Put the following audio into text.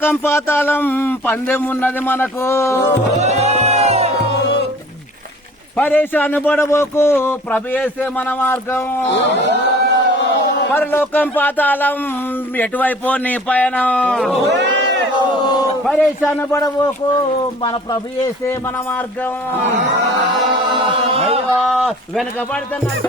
పరలోకం పాతాళం పందెం ఉన్నది మనకు. పరేషాను పడబోకు ప్రభు యేసే మన మార్గం. పరలోకం పాతాళం ఎటువైపు నీ పయనం. పరేషాను పడబోకు మన ప్రభు యేసే మన మార్గం. వెనక పడుతున్నారు